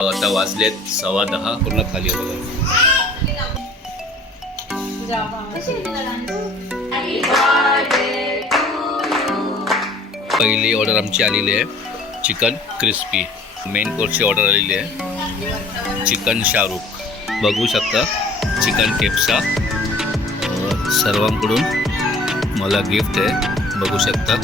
आता वाजलेत सव्वा दहा पूर्ण खाली आहे पहिली ऑर्डर आमची आलेली आहे. चिकन क्रिस्पी मेन कोर्सची ऑर्डर आलेली आहे. चिकन शाहरुख. बघू शकता चिकन केप्सा सर्वांकडून मला गिफ्ट आहे. बघू शकता.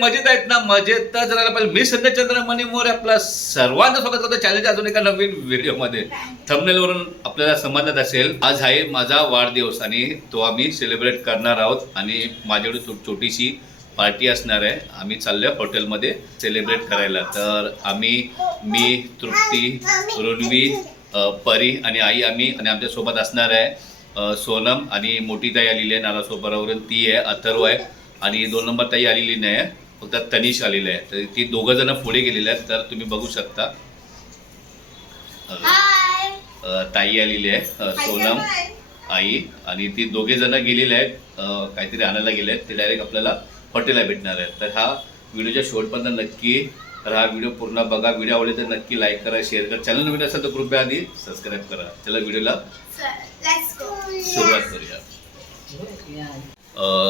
मजेत आहेत ना मजेतच राहायला पाहिजे मी संध्याचंद्र चंद्रमणी मोरे आपला सर्वांना स्वागत करतो. चॅलेंज अजून एका नवीन व्हिडिओमध्ये. थंबनेलवरून आपल्याला समजत असेल आज आहे माझा वाढदिवस आणि तो आम्ही सेलिब्रेट करणार आहोत. आणि माझ्याकडे छोटीशी पार्टी असणार आहे. आम्ही चाललोय हॉटेलमध्ये सेलिब्रेट करायला. तर आम्ही मी तृप्ती रुणवी परी आणि आई आम्ही आणि आमच्यासोबत असणार आहे. सोनम आणि मोठी ताई आलेली आहे. नालासोबरावरून ती आहे अथर्व आहे. आणि दोन नंबर ताई आलेली नाही आहे. फक्त तनिष आलेली आहे तर ती दोघं जण पुढे गेलेले आहेत तर तुम्ही बघू शकता. ताई आलेली आहे सोनम आई आणि ती दोघे जण गेलेले आहेत काहीतरी आणायला गेले आहेत. ते डायरेक्ट आपल्याला हॉटेलला भेटणार आहेत. तर हा व्हिडिओच्या शेवटपर्यंत नक्की तर हा व्हिडिओ पूर्ण बघा. व्हिडिओ आवडले तर नक्की लाईक करा शेअर करा. चॅनल नवीन असेल तर कृपया आधी सबस्क्राईब करा. चला व्हिडिओला सुरुवात करूया.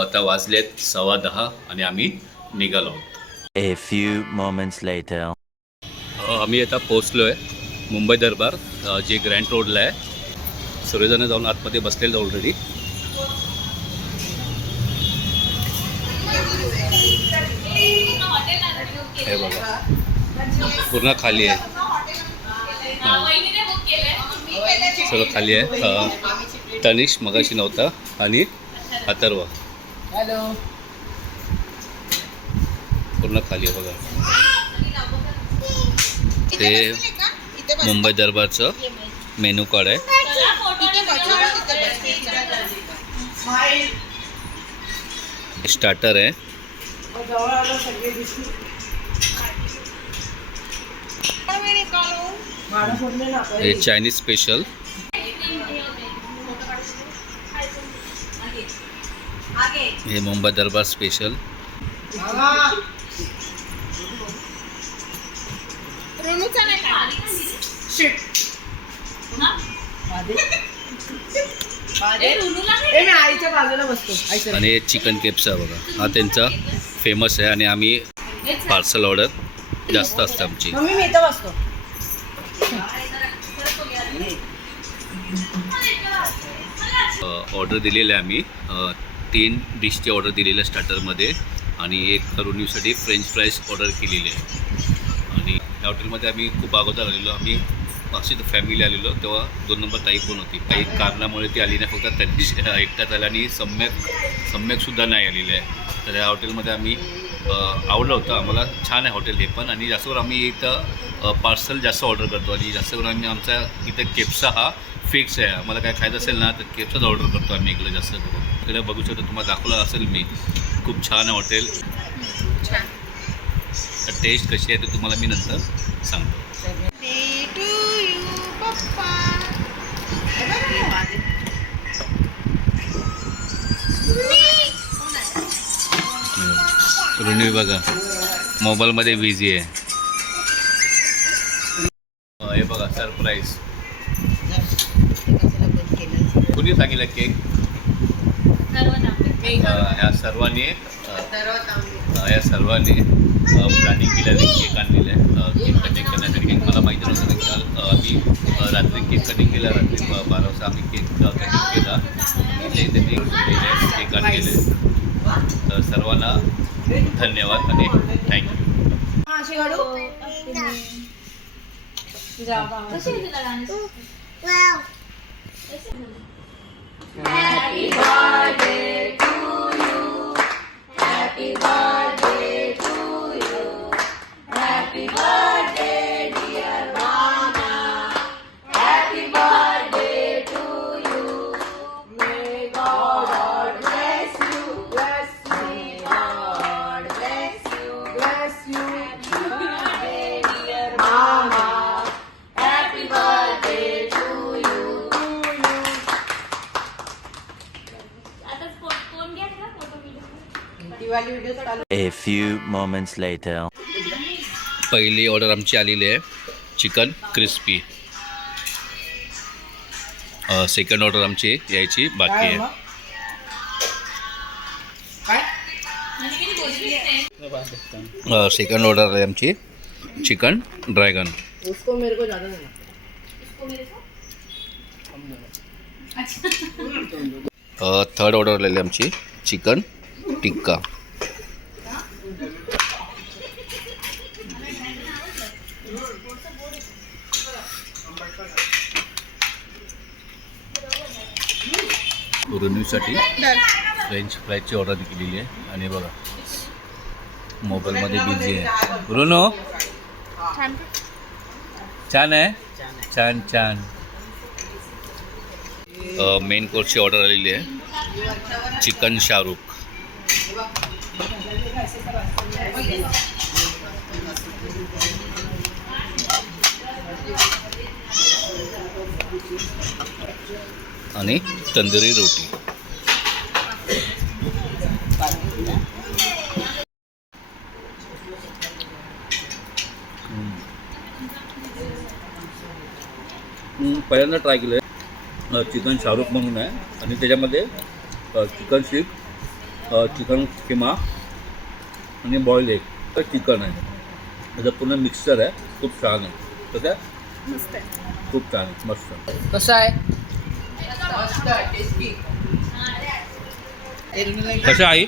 आता वाजलेत सव्वा दहा आणि आम्ही निघालो. आहोत few moments later. अ, आम्ही आता पोचलो आहे मुंबई दरबार जे ग्रँड रोडला आहे. सर्वजण जाऊन आतमध्ये बसलेलं ऑलरेडी हे बघा. पूर्ण खाली आहे. सगळं खाली आहे. तनिष मगाशी नव्हता आणि अथर्व. पूर्ण खाली आहे बघा. ते मुंबई दरबारचं मेनू कार्ड आहे. स्टार्टर आहे. हे चायनीज स्पेशल हे मुंबई दरबार स्पेशल मी आईच्या बाजूला बसतो. आईच्या आणि हे चिकन केप्सा बघा. हा त्यांचा फेमस आहे आणि आम्ही पार्सल ऑर्डर जास्त असते आमची. मम्मी मी इथं बसतो. ऑर्डर दिलेलं आहे आम्ही. अ, तीन डिशची ऑर्डर दिलेलं आहे स्टार्टरमध्ये आणि एक करुणीसाठी फ्रेंच फ्राईज ऑर्डर केलेली आहे. आणि या हॉटेलमध्ये आम्ही खूप अगोदर आलेलो. आम्ही अशी फॅमिली आलेलो तेव्हा दोन नंबर ताई पण होती. काही कारणामुळे ती आली नाही फक्त त्यांची एकट्यात आल्या आणि सम्यक सम्यकसुद्धा नाही आलेली आहे. तर या हॉटेलमध्ये आम्ही आवडलं होतं. आम्हाला छान आहे हॉटेल हे पण. आणि जास्त करून आम्ही इथं पार्सल जास्त ऑर्डर करतो. आणि जास्त करून आम्ही आमचा इथं केप्सा हा फिक्स आहे. आम्हाला काय खायचं असेल ना तर केप्साच ऑर्डर करतो आम्ही इकडे जास्त करून. इकडे बघू शकतो तुम्हाला दाखवलं असेल मी. खूप छान आहे हॉटेल तर टेस्ट कशी आहे ते तुम्हाला मी नंतर सांगतो. ऋणवी बघा. मोबाईलमध्ये बिझी आहे. हे बघा सरप्राईज कुणी सांगितलं केक ह्या सर्वांनी या सर्वांनी प्लॅनिंग केलं केक आणलेलं आहे केक कटिंग करण्यासाठी केक मला माहिती नव्हतं की आम्ही रात्री केक कटिंग केला. रात्री बारा वाजता आम्ही केक कटिंग केला. त्यांनी केक आणलेले तर सर्वांना धन्यवाद आणि थँक्यू हा, अशी घालू तुझ्या A few moments later. पहिली ऑर्डर आमची आलेली आहे. चिकन क्रिस्पी सेकंड ऑर्डर आमची यायची बाकी आहे. सेकंड ऑर्डर आहे आमची. चिकन ड्रॅगन उसको मेरे को ज्यादा देना थर्ड ऑर्डर आलेली आमची. चिकन टिक्का रुनूसाठी फ्रेंच फ्राईजची ऑर्डर केलेली आहे. आणि बघा मोबाईलमध्ये बिझी आहे. रुनो छान आहे? छान छान मेन कोर्सची ऑर्डर आलेली आहे. चिकन शाहरुख. आणि तंदुरी रोटी. हम्म, पहिल्यांदा ट्राय केलं आहे चिकन शाहरुख म्हणून आहे. आणि त्याच्यामध्ये चिकन शीख अ, चिकन किमा आणि बॉईल एग तर चिकन आहे. त्याचं पूर्ण मिक्सचर आहे. खूप छान आहे. तर काय खूप छान आहे. मस्त. कसं आहे? कशा आई?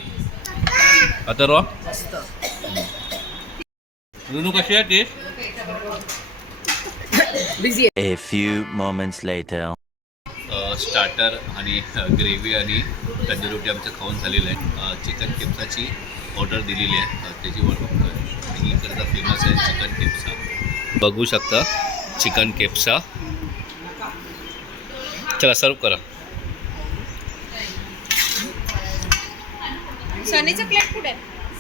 आता रॉ रुनू कशी आहे taste? Busy A few moments later. Starter आणि ग्रेव्ही आणि तंदूर रोटी आमचं खाऊन झालेलं आहे. चिकन केप्साची ऑर्डर दिलेली आहे. त्याची आणि इकडचा फेमस आहे चिकन केप्सा बघू शकता चिकन केप्सा चला सर्व करा. सनीचं प्लेट कुठे?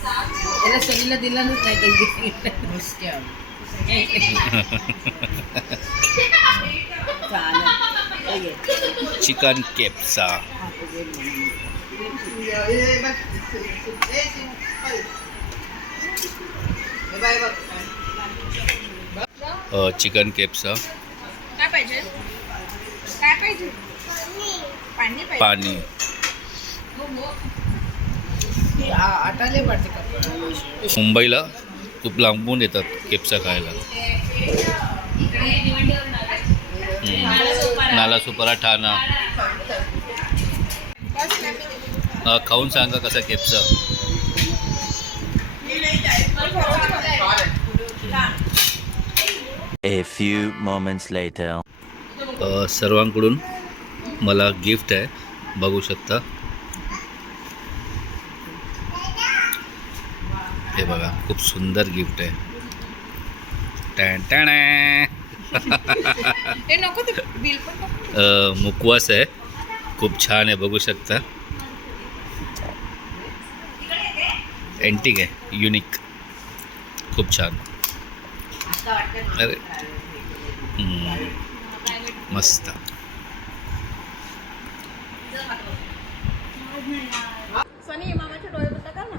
त्याला शनीला दिलाच नाही चिकन केप्सा. अ, चिकन काय पाहिजे? पाणी पडते का? मुंबईला खूप लांबून येतात केप्सा खायला. नाला सुपारा ठाणा. खाऊन सांगा कसा केप्सा. A few moments later. सर्वांकडून मला गिफ्ट आहे. बघू शकता. हे बघा खूप सुंदर गिफ्ट आहे. टॅन टॅन. हे नको अ, मुकवास आहे. खूप छान आहे बघू शकता. एंटिक आहे युनिक खूप छान. अरे. मस्त. सनी मामाचे डोळे बंद कर ना.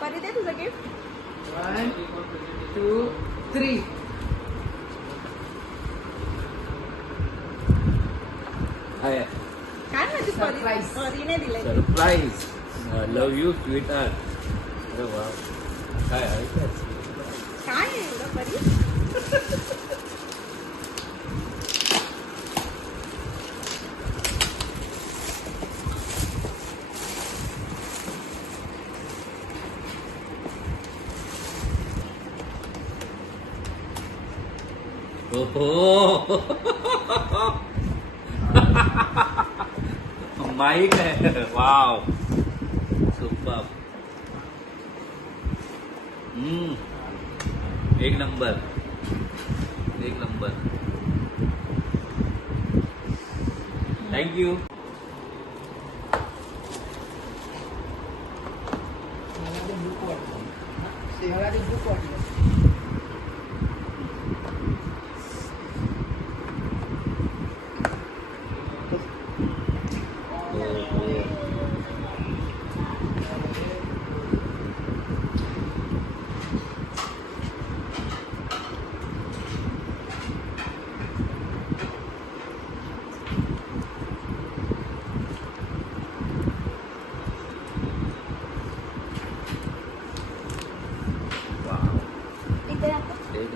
परी दे तुझं गिफ्ट वन टू थ्री काय माहिती परी Surprise. परीने दिलंय. Surprise love you sweetheart अरे वा. काय आहे काय आहे एवढं परी ओहो माईक आहे वाव सुपर हम्म एक नंबर एक नंबर थँक्यू मला ते बुक वाटलं मला ते बुक वाटलं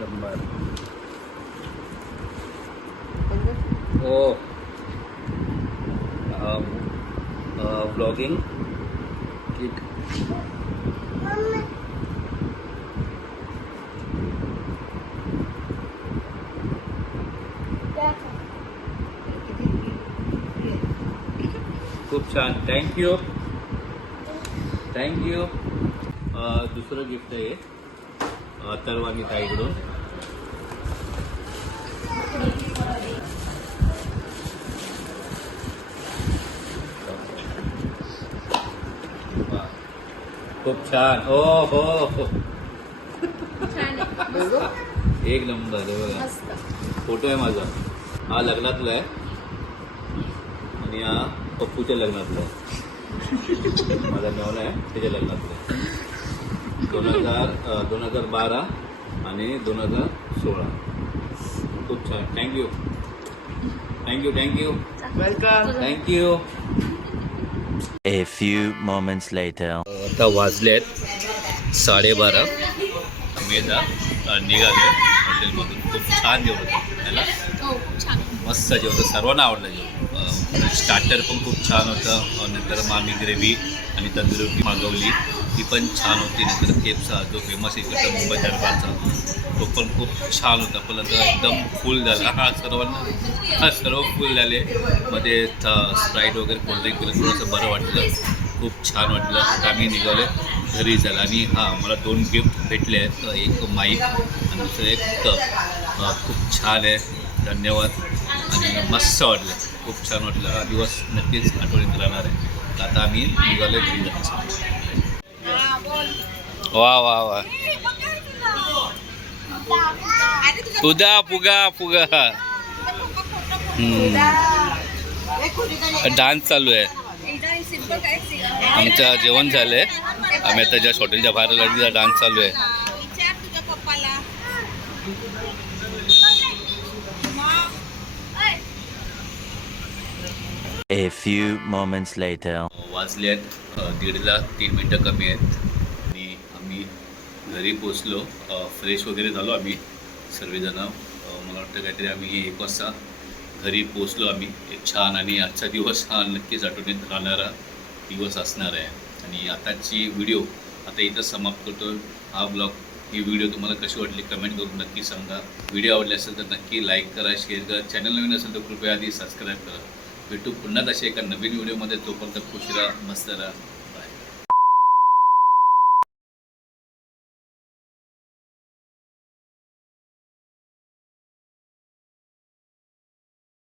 नंबर हो ब्लॉगिंग किट खूप छान. थँक्यू थँक्यू दुसरं गिफ्ट आहे. तरवानी ताईकडून. खूप छान. ओ हो हो. छान आहे. एक नंबर हे बघा. मस्त. फोटो आहे माझा. हा लग्नातला आहे. आणि हा पप्पूच्या लग्नातला आहे. माझा मेवना आहे त्याच्या लग्नातला आहे. दोन हजार दोन हजार बारा आणि दोन हजार सोळा. खूप छान. Thank you thank you thank you welcome thank you A few moments later. आता वाजले आहेत साडेबारा. आम्ही आता निघालो हॉटेलमधून. खूप छान जेवण होतं है ना हो मस्त जेवण होतं सर्वांना आवडलं जेवण. स्टार्टर पण खूप छान होतं. नंतर मग आम्ही ग्रेव्ही आणि तंदुरी रोटी मागवली. ती पण छान होती. नंतर केपचा जो फेमस इकडचा मुंबई दरबारचा तो पण खूप छान होता. पण आता एकदम फुल झाला. हा सर्वांना हा सर्व फुल झाले. मध्ये स्प्राईट वगैरे कोल्ड्रिंक वगैरे थोडंसं बरं वाटलं. खूप छान वाटलं आता आम्ही निघालो घरी झालं. आणि हां मला दोन गिफ्ट भेटले आहेत. एक माईक आणि दुसरं एक कप खूप छान आहे. धन्यवाद. आणि मस्त वाटलं. खूप छान वाटलं. हा दिवस नक्कीच आठवणीत राहणार आहे. आता आम्ही निघालो घरी जायचं. वा वा वा. पुगा पुगा. पुगा डान्स चालू आहे. आमचं जेवण झालंय. आम्ही आता ज्या हॉटेलच्या बाहेर तिथं डान्स चालू आहे. A few moments later. वाजले आहेत. दीडला तीन मिनटं कमी आहेत. आणि आम्ही घरी पोचलो. फ्रेश वगैरे झालो आम्ही सर्वजण. मला वाटतं काहीतरी आम्ही एक वाजता घरी पोचलो आम्ही. एक छान आणि आजचा दिवस हा नक्कीच आठवणीत राहणारा. दिवस असणार आहे. आणि आताची व्हिडिओ आता इथं समाप्त करतो. हा ब्लॉग ही व्हिडिओ तुम्हाला कशी वाटली कमेंट करून नक्की सांगा. व्हिडिओ आवडले असेल तर नक्की लाईक करा शेअर करा. चॅनल नवीन असेल तर कृपया आधी सबस्क्राईब करा. भेटू पुन्हा तशी एका नवीन व्हिडिओमध्ये तोपर्यंत खुश राहा मस्त राहा.